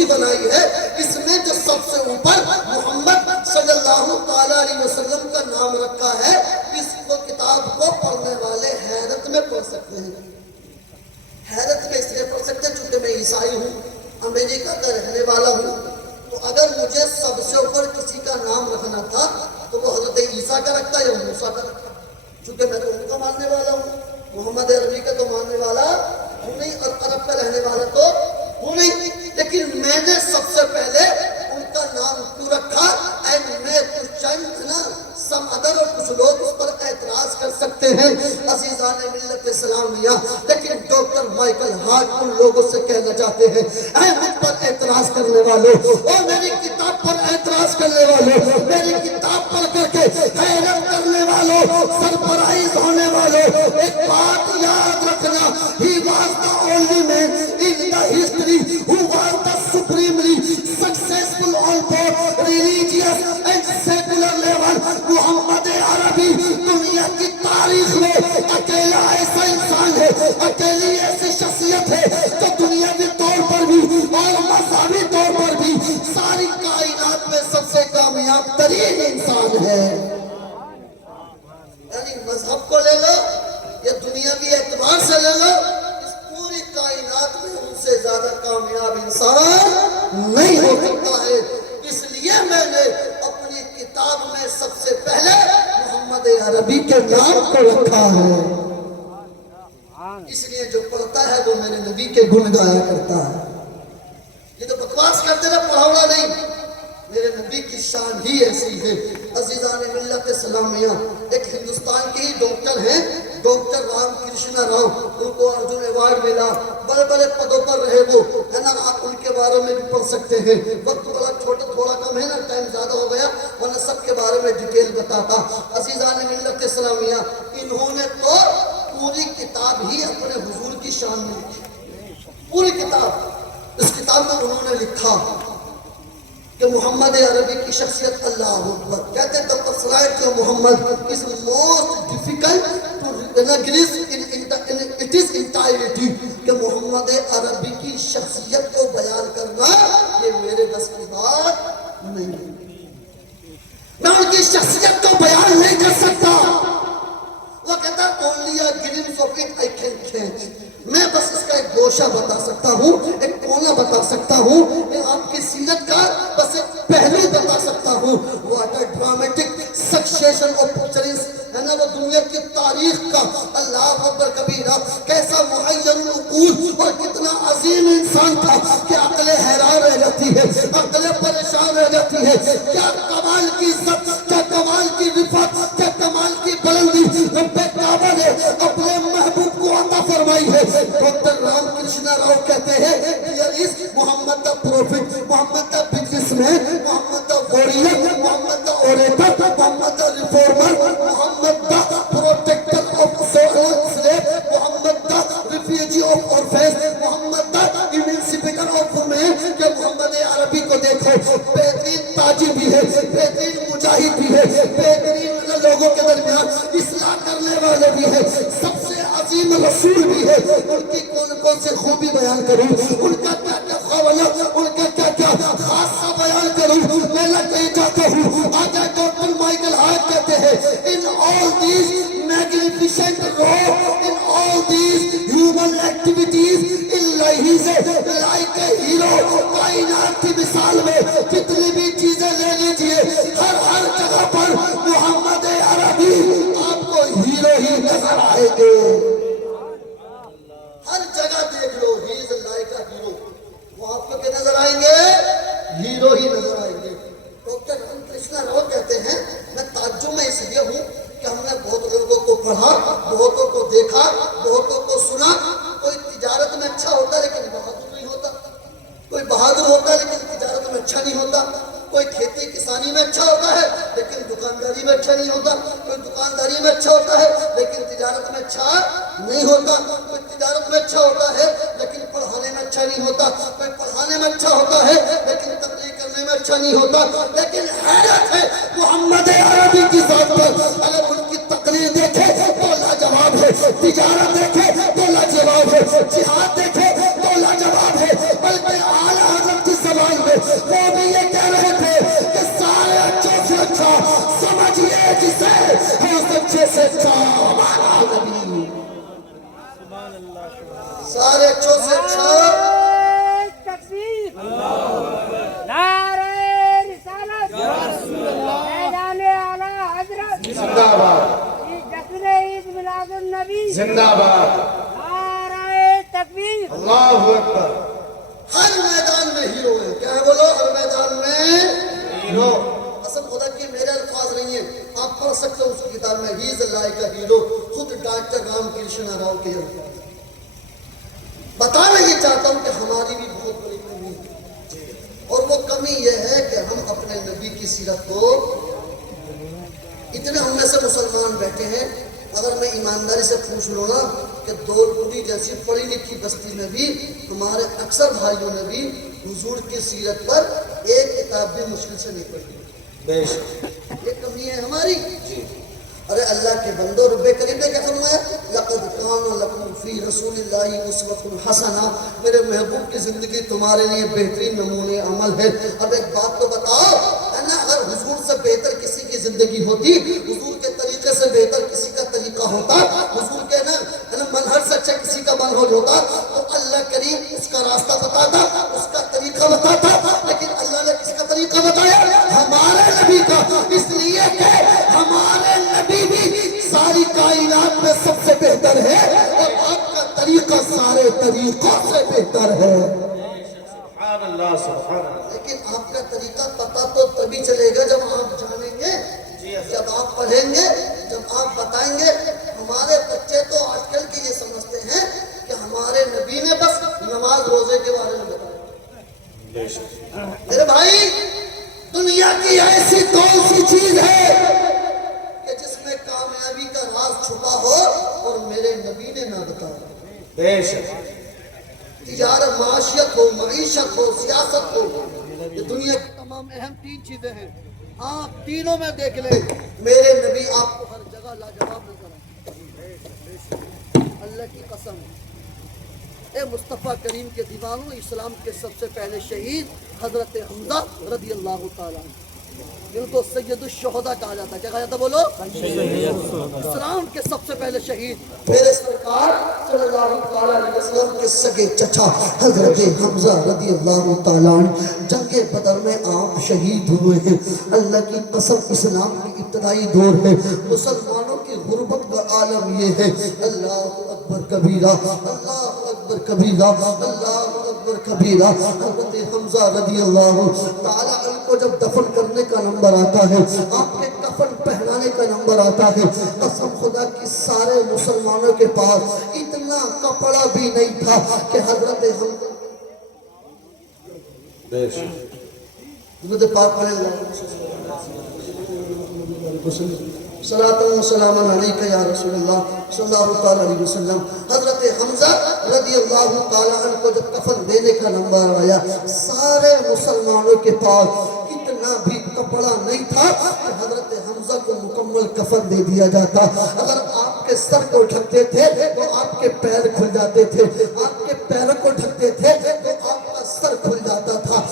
اونچی بنائی ہے، اس میں جو سب سے اوپر محمد صلی اللہ تعالیٰ علیہ وسلم کا نام رکھا ہے، اس کو کتاب کو پڑھنے والے حیرت میں پڑھ سکتے ہیں۔ حیرت میں اس لیے پڑھ سکتے ہیں چونکہ میں عیسائی ہوں، امریکہ کا رہنے والا ہوں، تو اگر مجھے سب سے اوپر کسی کا نام رکھنا تھا تو وہ حضرت عیسیٰ کا رکھتا یا موسیٰ کا رکھتا، چونکہ میں تو ان کا ماننے والا ہوں، محمد عربی کا تو ماننے والا ہوں نہیں، اور عرب کا رہنے والا تو ہوں نہیں، لیکن میں نے سب سے پہلے ان کا نام کیوں رکھا؟ میں کچھ چند نا سم ادر اور کچھ لوگ اس پر اعتراض کر سکتے ہیں عزیزان ملت اسلامیہ، لیکن ڈاکٹر مائیکل ہارٹ ان لوگوں سے کہنا چاہتے ہیں اے مجھ پر اعتراض کرنے والوں اور میری کتاب پر اعتراض کرنے والوں، میری کتاب پڑھ کر کے حیرت کرنے والوں، سرپرائز ہونے والوں، ایک بات یاد رکھنا، he was the only man in the history who was the supremely successful on both religious and secular level۔ محمد عربی دنیا کی تاریخ میں اکیلا ایسا انسان ہے، اکیلی ایسی شخصیت ہے جو دنیاوی طور پر بھی اور مذہبی طور پر بھی ساری کائنات میں سب سے کامیاب ترین انسان ہے۔ یعنی مذہب کو لے لو یا دنیاوی اعتبار سے لے لو، اس پوری کائنات میں ان سے زیادہ کامیاب انسان نہیں ہو سکتا ہے۔ اس لیے میں نے اپنی کتاب میں سب سے پہلے محمد عربی کے نام کو رکھا ہے، اس لیے جو پڑھتا ہے وہ میرے نبی کے گن گایا کرتا ہے۔ یہ تو بکواس کرتے رہے، پڑھاوڑا نہیں، میرے نبی کی شان ہی ایسی ہے۔ عزیزان ملت اسلامیہ، ایک ہندوستان کے ہی ڈاکٹر ہیں، ڈاکٹر رام کرشنا راؤ، ان کو ارجن ایوارڈ ملا، بڑے بڑے پدوں پر رہے وہ، ہے نا، آپ ان کے بارے میں بھی پڑھ سکتے ہیں۔ وقت بڑا چھوٹا تھوڑا کم ہے نا، ٹائم زیادہ ہو گیا ورنہ سب کے بارے میں ڈیٹیل بتاتا۔ عزیزان ملت اسلامیہ، انہوں نے تو پوری کتاب ہی اپنے حضور کی شان میں لکھی، پوری کتاب۔ اس کتاب میں انہوں نے لکھا کہ محمد عربی کی شخصیت اللہ اکبر، کہتے ہیں ڈاکٹر سرائٹ جو محمد is most difficult to recognize in its entirety، کہ محمد عربی کی شخصیت کو بیان کرنا یہ میرے بس کی بات نہیں ہے، میں ان کی شخصیت کو بیان نہیں کر سکتا۔ وہ کہتا ہے only a glimpse of it I can catch، میں بس اس کا ایک گوشہ بتا سکتا ہوں، ایک کونا بتا سکتا ہوں، میں آپ کی سیرت کا بس ایک پہلو بتا سکتا ہوں۔ What a dramatic succession of pictures، ہے نا، وہ دنیا کی تاریخ کا اللہ اکبر کبیرہ، کیسا معین العقول اور کتنا عظیم انسان تھا کہ عقل حیران رہ جاتی ہے، عقل پریشان رہ جاتی ہے۔ کیا کمال کی عزت، کیا کمال کی رفعت، کیا کمال کی بلندی رب کعبہ نے اپنے محبوب کو عطا فرمائی ہے۔ ڈاکٹر رام کرشنا راؤ کہتے ہیں here is Muhammad the prophet، Muhammad the businessman، Muhammad the warrior، Muhammad the orator، Muhammad the reformer، Muhammad the protector of slaves، Muhammad the refugee of orphans، Muhammad the emancipator of women۔ کہ محمد عربی کو دیکھو، بہترین تاجر بھی ہے، بہترین مجاہد بھی ہے، بہترین لوگوں کے درمیان اصلاح کرنے والے بھی ہے، سب سے عظیم رسول بھی ہے۔ ان کی کون کون سے خوبی بیان کروں، ان کا کیا کیا خوالہ، ان کا کیا کیا خاصہ بیان کروں، میں لگے چاہتا ہوں۔ آجا ڈاکٹر مائیکل ہارٹ کہتے ہیں in all these magnificent roles، in all these human activities، اللہ سے like a hero، کائنات کی مثال میں کتنی بھی چیزیں لے لیجئے، ہر جگہ پر محمد عربی آپ کو ہیرو ہی نظر آئے گے۔ ہر جگہ دیکھ لو he is like a hero، وہ آپ کو کیا نظر آئیں گے؟ ہیرو ہی نظر آئیں گے۔ ڈاکٹر رام کرشنا راؤ کہتے ہیں میں تعجب میں اس لیے ہوں کہ ہم نے بہت لوگوں کو پڑھا، بہتوں کو دیکھا، بہتوں کو سنا۔ کوئی تجارت میں اچھا ہوتا ہے لیکن بہادر نہیں ہوتا، کوئی بہادر ہوتا ہے لیکن تجارت میں اچھا نہیں ہوتا، کوئی کھیتی کسانی میں اچھا ہوتا ہے لیکن دکانداری میں اچھا نہیں ہوتا، کوئی دکانداری میں اچھا ہوتا ہے لیکن تجارت میں اچھا نہیں ہوتا، کوئی تجارت میں اچھا ہوتا ہے لیکن پڑھانے میں اچھا نہیں ہوتا، کوئی پڑھانے میں اچھا ہوتا ہے لیکن تقریر کرنے میں اچھا نہیں ہوتا۔ لیکن حیرت ہے محمد عربی کی ذات پر، اگر ان کی تقریر دیکھے تو لاجواب ہے، تجارت دیکھے تو لاجواب ہے، جہاد دیکھے تو لاجواب ہے، بلکہ اعلیٰ حضرت کی چھ سے چار نبی، سارے چھ سے چھ تکبیر، نعرہ رسالت، میدان اعلی حضرت، زندہ باد، جشن عید میلاد النبی، زندہ باد، نعرہ تکبیر، اللہ اکبر، ہر میدان میں ہیرو ہے. کیا ہے بولو؟ ہر میدان میں ہیرو. قسم خدا کی میرے الفاظ نہیں ہیں، آپ پڑھ سکتے ہو اس کتاب میں، ہی از لائک اے ہیرو. خود ڈاکٹر رام کرشنا راؤ کے الفاظ. بتانا یہ چاہتا ہوں کہ ہماری بھی بہت بڑی کمی ہے، اور وہ کمی یہ ہے کہ ہم اپنے نبی کی سیرت کو، اتنے ہم میں سے مسلمان بیٹھے ہیں، اگر میں ایمانداری سے پوچھ لوں نا کہ دولپوری جیسی پڑھی لکھی بستی میں بھی ہمارے اکثر بھائیوں نے بھی حضور کی سیرت پر ایک کتاب بھی مشکل سے نہیں پڑھی. بے شک. یہ کمی ہے ہماری. ارے اللہ کے بندو، رب کریم نے کیا فرمایا؟ لقد کان لکم فی رسول اللہ اسوۃ حسنہ، میرے محبوب کی زندگی تمہارے لیے بہترین نمونے عمل ہے. اب ایک بات تو بتاؤ، ہے نا، اگر حضور سے بہتر کسی کی زندگی ہوتی، حضور کے طریقے سے بہتر کسی کا طریقہ ہوتا، حضور کے نا منہج سے اچھا کسی کا منہج ہوتا، تو اللہ کریم اس کا راستہ بتاتا، اس کا طریقہ بتاتا. لیکن اللہ نے کس کا طریقہ بتایا؟ ہمارے نبی کا. اس لیے کہ ہمارے نبی بھی ساری کائنات میں سب سے بہتر ہے، اور آپ کا طریقہ سارے طریقوں سے بہتر ہے. سبحان اللہ، سبحان اللہ. لیکن آپ کا طریقہ پتہ تو تبھی چلے گا جب آپ جانیں گے، جب آپ پڑھیں گے، جب آپ بتائیں گے. ہمارے بچے تو آج کل کے یہ سمجھتے ہیں کہ ہمارے نبی نے بس نماز روزے کے بارے میں بتایا. میرے بھائی، دنیا کی ایسی کون سی چیز ہے کہ جس میں کامیابی کا راز چھپا ہو اور میرے نبی نے نہ بتایا؟ بے شک. تجارت، معاشیت ہو، معیشت ہو، سیاست ہو، یہ دنیا کی تمام اہم تین چیزیں ہیں. آپ تینوں میں دیکھ لیں، میرے نبی آپ کو ہر جگہ لاجواب نظر آئے. اللہ کی قسم، اے مصطفیٰ کریم کے دیوانوں، اسلام کے سب سے پہلے شہید حضرت حمزہ رضی اللہ تعالیٰ عنہ، جن کو سید الشہداء کہا جاتا ہے. کیا کہا جاتا ہے؟ بولو. اسلام کے سب سے پہلے شہید میرے سرکار صلی اللہ علیہ وسلم کے سگے چچا حضرت حمزہ رضی اللہ تعالیٰ عنہ جنگ بدر میں آپ شہید ہوئے ہیں. اللہ کی قسم، اسلام کی ابتدائی دور ہے، مسلمانوں کی غربت کا عالم یہ ہے. اللہ اکبر کبیرہ، اللہ اکبر کبیرہ، اللہ اکبر کبیرہ. حضرت حمزہ رضی اللہ تعالیٰ عنہ کو جب دفن کرنے کا نمبر آتا ہے، آپ کے کفن پہنانے کا نمبر آتا ہے، قسم خدا کی سارے مسلمانوں کے پاس اتنا کپڑا بھی نہیں تھا کہ حضرت حمزہ بے شک. درود پاک پڑھیں. صلاۃ و سلام علیک یا رسول اللہ صلی اللہ تعالیٰ علیہ وسلم. حضرت حمزہ رضی اللہ تعالیٰ عنہ کو جب کفن دینے کا نمبر آیا، سارے مسلمانوں کے پاس اتنا بھی کپڑا نہیں تھا کہ حضرت حمزہ کو مکمل کفن دے دیا جاتا. اگر آپ کے سر کو ڈھکتے تھے تو آپ کے پیر کھل جاتے تھے، آپ کے پیروں کو ڈھکتے تھے تو آپ کا سر کھل جاتا تھا.